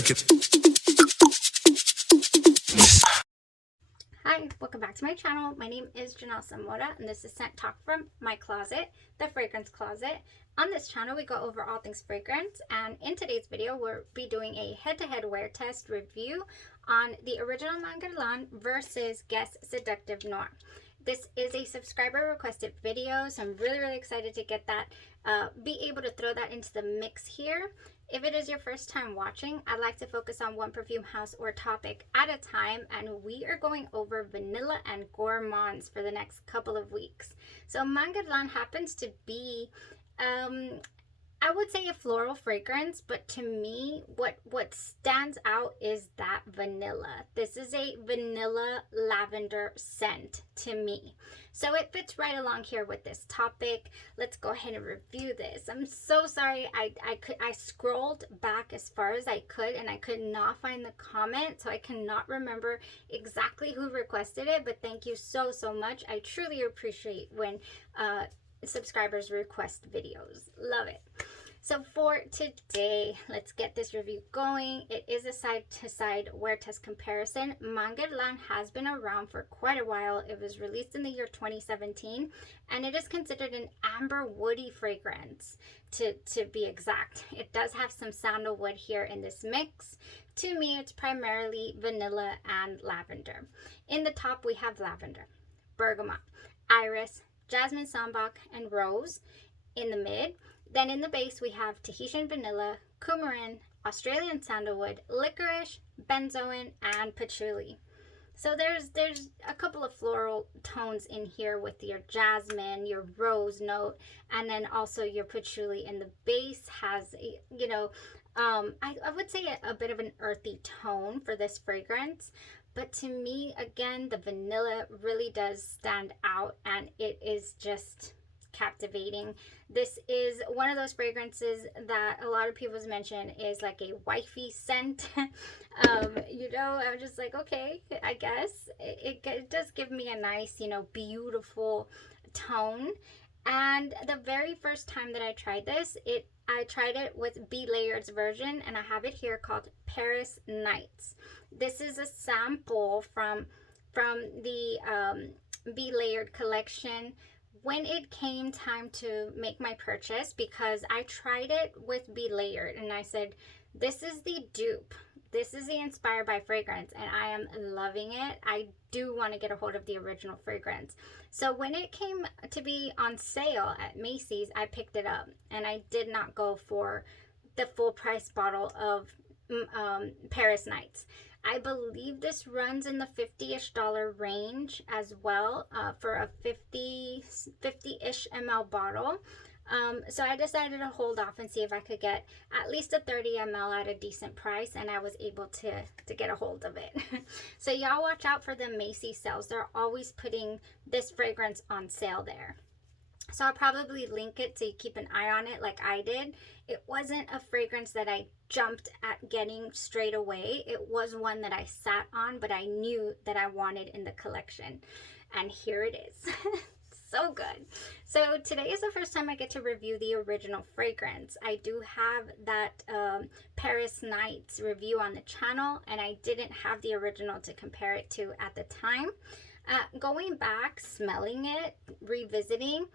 check it. Hi, welcome back to my channel. My name is Janelle Zamora and this is Scent Talk from my closet, the fragrance closet. On this channel, we go over all things fragrance, and in today's video, we'll be doing a head-to-head wear test review on the original MON GUERLAIN versus Guess Seductive Noir. This is a subscriber requested video, so I'm really excited to get that, be able to throw that into the mix here. If it is your first time watching, I'd like to focus on one perfume house or topic at a time, and we are going over Vanilla and Gourmands for the next couple of weeks. So MON GUERLAIN happens to be, I would say, a floral fragrance, but to me, what stands out is that vanilla. This is a vanilla lavender scent to me. So it fits right along here with this topic. Let's go ahead and review this. I'm so sorry. I scrolled back as far as I could and I could not find the comment, so I cannot remember exactly who requested it, but thank you so much. I truly appreciate when subscribers request videos. Love it. So for today, let's get this review going. It is a side-to-side wear test comparison. MON GUERLAIN has been around for quite a while. It was released in the year 2017, and it is considered an amber woody fragrance, to be exact. It does have some sandalwood here in this mix. To me, it's primarily vanilla and lavender. In the top, we have lavender, bergamot, iris, jasmine sambac, and rose in the mid. Then in the base, we have Tahitian vanilla, coumarin, Australian sandalwood, licorice, benzoin, and patchouli. So there's a couple of floral tones in here with your jasmine, your rose note, and then also your patchouli. And the base has, you know, I would say a bit of an earthy tone for this fragrance. But to me, again, the vanilla really does stand out, and it is just captivating. This is one of those fragrances that a lot of people mention is like a wifey scent. You know, I'm just like, okay, I guess it does give me a nice, you know, beautiful tone. And the very first time that I tried this, I tried it with Be Layer's version, and I have it here called Paris Nights. This is a sample from the Be Layered collection. When it came time to make my purchase, because I tried it with Be Layered and I said, this is the dupe. This is the Inspired by fragrance, and I am loving it. I do want to get a hold of the original fragrance. So when it came to be on sale at Macy's, I picked it up, and I did not go for the full price bottle of Paris Nights. I believe this runs in the $50-ish range as well, for a 50-ish ml bottle. So I decided to hold off and see if I could get at least a 30 ml at a decent price, and I was able to get a hold of it. So y'all watch out for the Macy's sales. They're always putting this fragrance on sale there. So I'll probably link it so you keep an eye on it like I did. It wasn't a fragrance that I jumped at getting straight away. It was one that I sat on, but I knew that I wanted in the collection. And here it is. So good. So today is the first time I get to review the original fragrance. I do have that Paris Nights review on the channel, and I didn't have the original to compare it to at the time. Going back, smelling it, revisiting,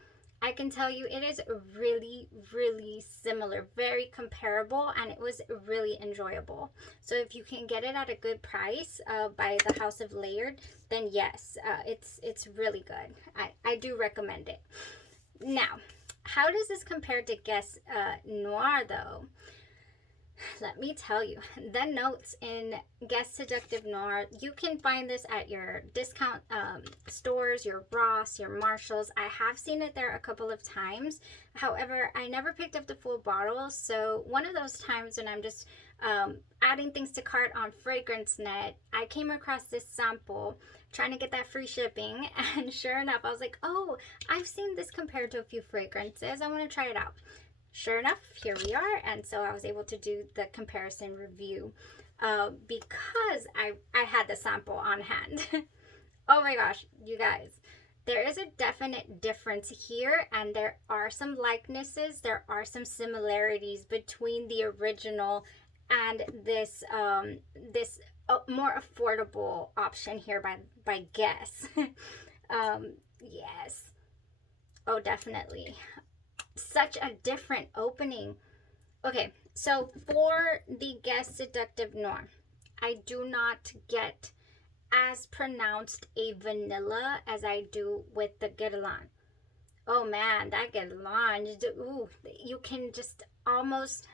I can tell you it is really similar, very comparable, and it was really enjoyable. So if you can get it at a good price by the House of Layered, then yes, it's really good. I do recommend it. Now, how does this compare to Guess Noir though? Let me tell you, the notes in Guess Seductive Noir, you can find this at your discount stores, your Ross, your Marshalls. I have seen it there a couple of times. However, I never picked up the full bottle. So one of those times when I'm just adding things to cart on FragranceNet, I came across this sample trying to get that free shipping. And sure enough, I was like, oh, I've seen this compared to a few fragrances. I want to try it out. Sure enough, here we are, and so I was able to do the comparison review because I had the sample on hand. Oh my gosh, you guys, there is a definite difference here, and there are some likenesses, there are some similarities between the original and this more affordable option here by Guess. Yes. Oh, definitely. Such a different opening. Okay, so for the Guess Seductive Noir, I do not get as pronounced a vanilla as I do with the Guerlain. Oh man, that Guerlain, ooh, you can just almost,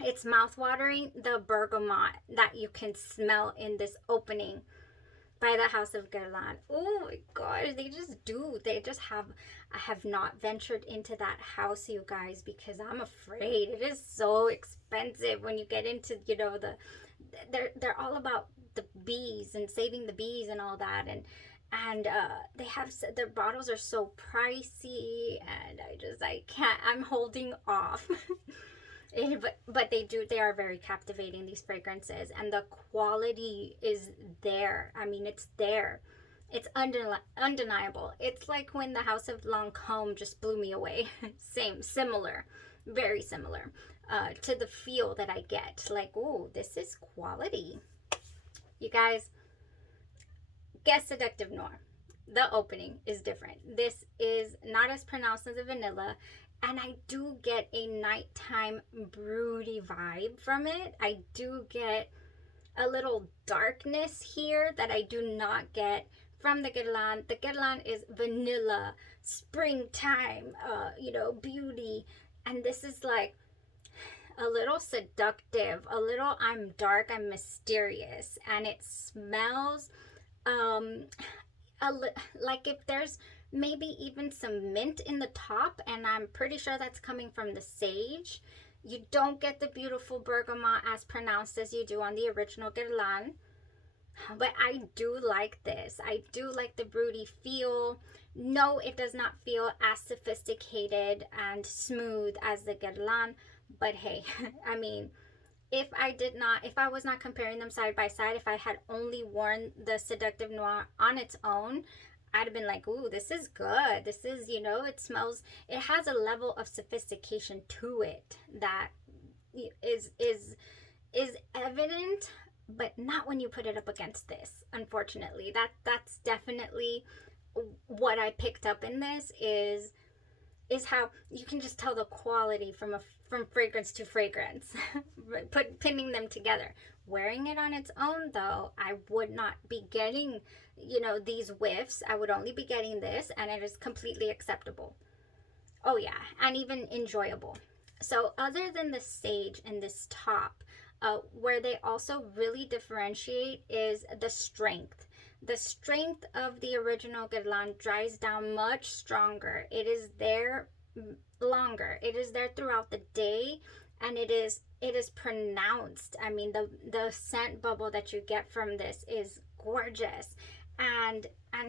it's mouth-watering, the bergamot that you can smell in this opening by the House of Guerlain. Oh my gosh, they just do. They just have, I have not ventured into that house, you guys, because I'm afraid it is so expensive when you get into, you know, they're all about the bees and saving the bees and all that, and they have, their bottles are so pricey, and I can't, I'm holding off. But they are very captivating, these fragrances, and the quality is there. I mean, it's there. It's undeniable. It's like when the House of Lancôme just blew me away. Similar, very similar to the feel that I get. Like, oh, this is quality. You guys, Guess Seductive Noir. The opening is different. This is not as pronounced as the vanilla, and I do get a nighttime broody vibe from it. I do get a little darkness here that I do not get from the Guerlain. The Guerlain is vanilla, springtime, you know, beauty, and this is like a little seductive, a little I'm dark, I'm mysterious, and it smells like if there's maybe even some mint in the top, and I'm pretty sure that's coming from the sage. You don't get the beautiful bergamot as pronounced as you do on the original Guerlain, but I do like this. I do like the broody feel. No, it does not feel as sophisticated and smooth as the Guerlain, but hey, I mean, if I was not comparing them side by side, if I had only worn the Seductive Noir on its own, I'd have been like, ooh, this is good. This is, you know, it smells, it has a level of sophistication to it that is evident, but not when you put it up against this, unfortunately. That's definitely what I picked up in this is how you can just tell the quality from fragrance to fragrance, pinning them together. Wearing it on its own, though, I would not be getting, you know, these whiffs. I would only be getting this, and it is completely acceptable. Oh yeah, and even enjoyable. So other than the sage in this top, where they also really differentiate is the strength. The strength of the original Guerlain dries down much stronger. It is there longer. It is there throughout the day, and it is pronounced. I mean, the scent bubble that you get from this is gorgeous and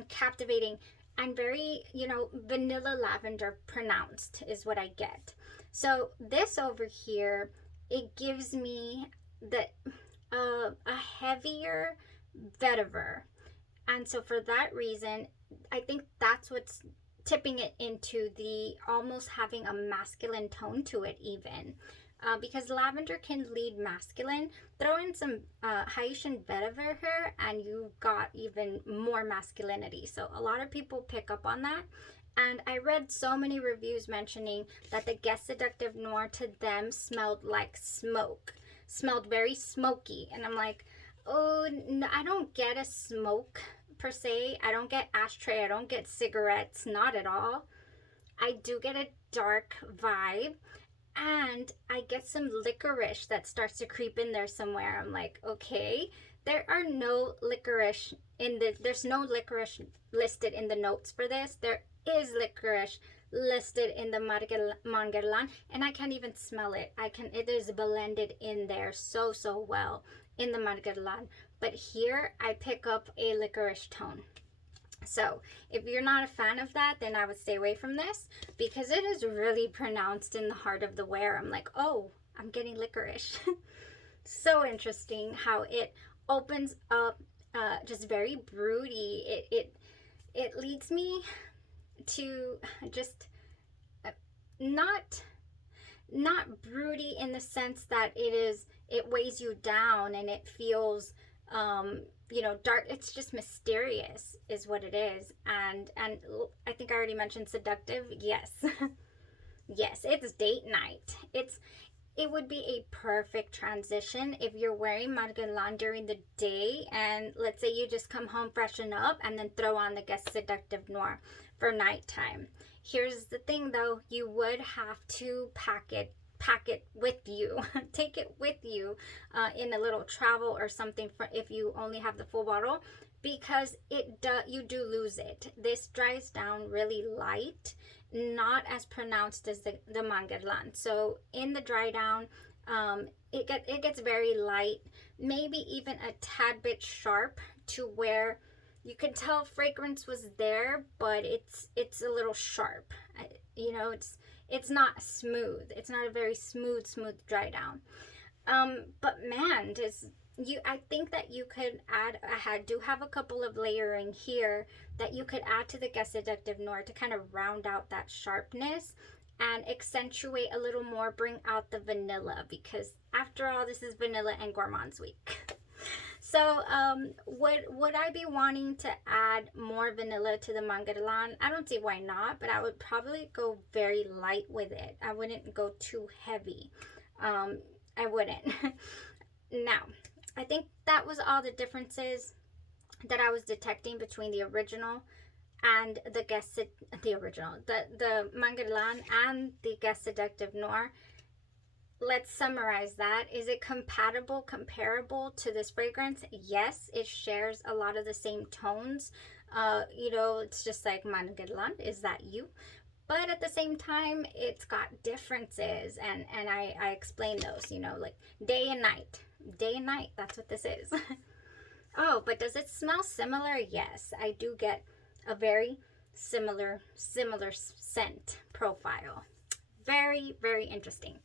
captivating, and very, you know, vanilla lavender pronounced is what I get. So this over here, it gives me the a heavier vetiver, and so for that reason, I think that's what's tipping it into the almost having a masculine tone to it even. Because lavender can lead masculine. Throw in some Haitian vetiver here, and you got even more masculinity. So a lot of people pick up on that. And I read so many reviews mentioning that the Guess Seductive Noir to them smelled like smoke. Smelled very smoky. And I'm like, oh, no, I don't get a smoke per se. I don't get ashtray. I don't get cigarettes. Not at all. I do get a dark vibe. And I get some licorice that starts to creep in there somewhere. I'm like, okay, there are no licorice there's no licorice listed in the notes for this. There is licorice listed in the Mon Guerlain, and I can't even smell it. It is blended in there so well in the Mon Guerlain. But here I pick up a licorice tone. So if you're not a fan of that, then I would stay away from this, because it is really pronounced in the heart of the wear. I'm like, oh, I'm getting licorice. So interesting how it opens up, just very broody. It leads me to just not not broody in the sense that it weighs you down and it feels you know, dark. It's just mysterious is what it is. And I think I already mentioned seductive. Yes. Yes, it's date night. It would be a perfect transition if you're wearing Mon Guerlain during the day, and let's say you just come home, freshen up, and then throw on the Guess Seductive Noir for nighttime. Here's the thing though, you would have to pack it with you. Take it with you in a little travel or something for if you only have the full bottle, because you do lose it. This dries down really light, not as pronounced as the Mon Guerlain. So in the dry down, it gets very light, maybe even a tad bit sharp, to where you can tell fragrance was there, but it's a little sharp. You know, it's not smooth. It's not a very smooth dry down. But man, I think that you could add, I do have a couple of layering here that you could add to the Guess Seductive Noir to kind of round out that sharpness and accentuate a little more, bring out the vanilla, because after all, this is Vanilla and Gourmands week. So would I be wanting to add more vanilla to the Mon Guerlain? I don't see why not, but I would probably go very light with it. I wouldn't go too heavy. I wouldn't. Now, I think that was all the differences that I was detecting between the original and the Mon Guerlain and the Guess Seductive Noir. Let's summarize that. Is it comparable to this fragrance? Yes, it shares a lot of the same tones. You know, it's just like Mon Guerlain, is that you? But at the same time, it's got differences, and I explain those, you know, like day and night. Day and night, that's what this is. Oh, but does it smell similar? Yes, I do get a very similar scent profile. Very, very interesting.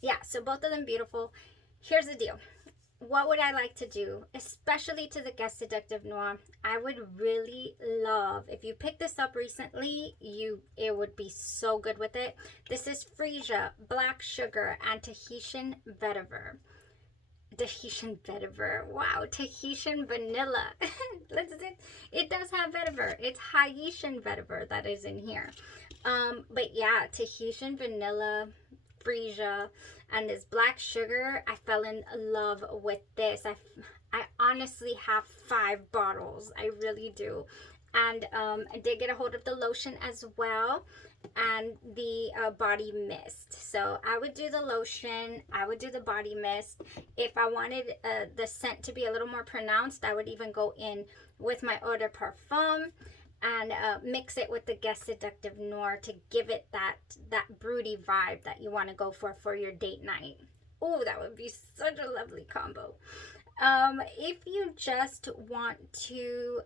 Yeah, so both of them beautiful. Here's the deal. What would I like to do, especially to the Guess Seductive Noir? I would really love, if you picked this up recently, it would be so good with it. This is Freesia, Black Sugar, and Tahitian Vetiver. Tahitian Vetiver. Wow, Tahitian Vanilla. It does have vetiver. It's Haitian Vetiver that is in here. But yeah, Tahitian Vanilla, Freesia, and this Black Sugar, I fell in love with this. I honestly have 5 bottles. I really do. And I did get a hold of the lotion as well, and the body mist. So I would do the lotion, I would do the body mist. If I wanted the scent to be a little more pronounced, I would even go in with my eau de parfum and mix it with the Guess Seductive Noir to give it that broody vibe that you want to go for your date night. Oh, that would be such a lovely combo. If you just want to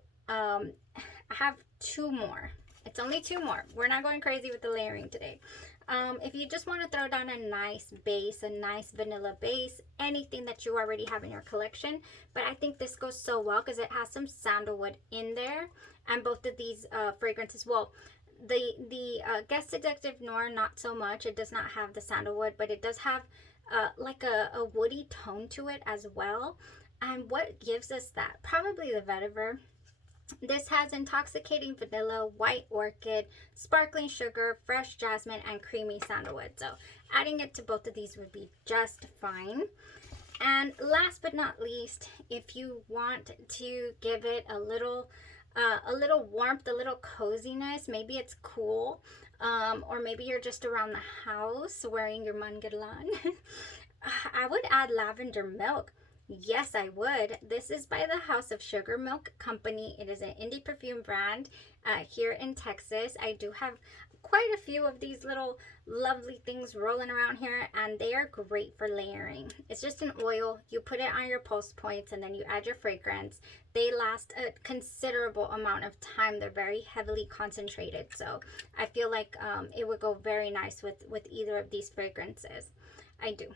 have 2 more, it's only 2 more. We're not going crazy with the layering today. If you just want to throw down a nice base, a nice vanilla base, anything that you already have in your collection, but I think this goes so well because it has some sandalwood in there, and both of these fragrances, well, the Guess Seductive Noir, not so much. It does not have the sandalwood, but it does have like a woody tone to it as well. And what gives us that? Probably the vetiver. This has intoxicating vanilla, white orchid, sparkling sugar, fresh jasmine, and creamy sandalwood. So adding it to both of these would be just fine. And last but not least, if you want to give it a little warmth, a little coziness, maybe it's cool, or maybe you're just around the house wearing your Mon Guerlain, I would add lavender milk. Yes, I would. This is by the House of SugarMilkCo. It is an indie perfume brand here in Texas. I do have quite a few of these little lovely things rolling around here, and they are great for layering. It's just an oil. You put it on your pulse points, and then you add your fragrance. They last a considerable amount of time. They're very heavily concentrated, so I feel like it would go very nice with either of these fragrances. I do.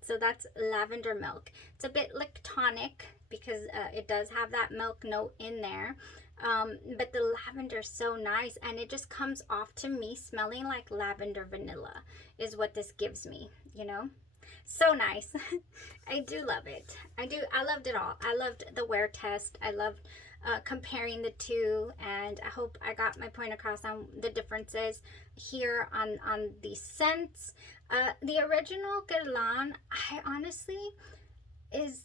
So that's lavender milk. It's a bit lactonic because it does have that milk note in there. But the lavender is so nice, and it just comes off to me smelling like lavender vanilla is what this gives me, you know. So nice. I do love it. I loved it all. I loved the wear test. I loved comparing the two, and I hope I got my point across on the differences here on the scents. The original Guerlain, I honestly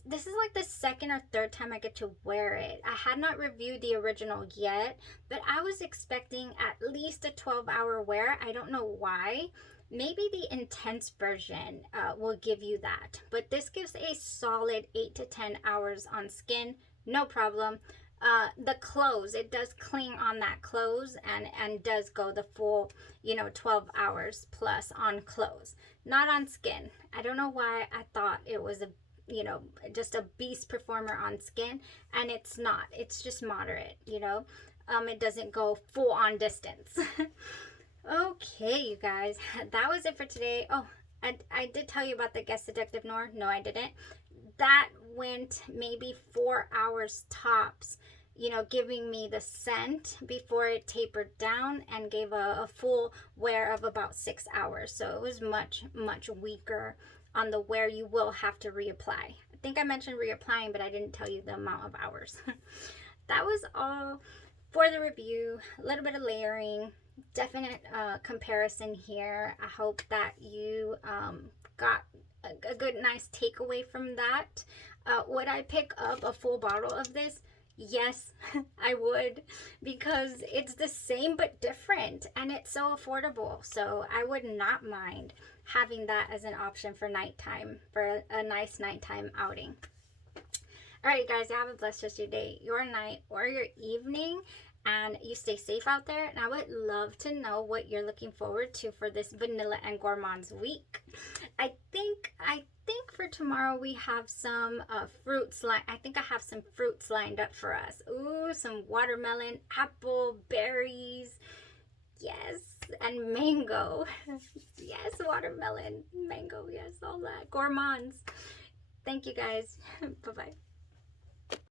this is like the second or third time I get to wear it. I had not reviewed the original yet, but I was expecting at least a 12-hour wear. I don't know why. Maybe the intense version will give you that, but this gives a solid 8 to 10 hours on skin, no problem. The clothes, it does cling on that clothes and does go the full, you know, 12 hours plus on clothes, not on skin. I don't know why I thought it was a, you know, just a beast performer on skin, and it's not. It's just moderate, you know. It doesn't go full on distance. Okay, you guys, that was it for today. Oh, I did tell you about the Guess Seductive Noir. No, I didn't. That went maybe 4 hours tops, you know, giving me the scent before it tapered down and gave a full wear of about 6 hours. So it was much, much weaker on the wear. You will have to reapply. I think I mentioned reapplying, but I didn't tell you the amount of hours. That was all for the review. A little bit of layering, definite comparison here. I hope that you got a good, nice takeaway from that. Would I pick up a full bottle of this? Yes, I would, because it's the same but different, and it's so affordable. So I would not mind having that as an option for nighttime, for a nice nighttime outing. All right, guys, have a blessed rest of your day, your night, or your evening, and you stay safe out there. And I would love to know what you're looking forward to for this Vanilla and Gourmands week. I think for tomorrow we have some fruits. I think I have some fruits lined up for us. Ooh, some watermelon, apple, berries. Yes, and mango. Yes, watermelon, mango, yes, all that. Gourmands. Thank you, guys. Bye-bye.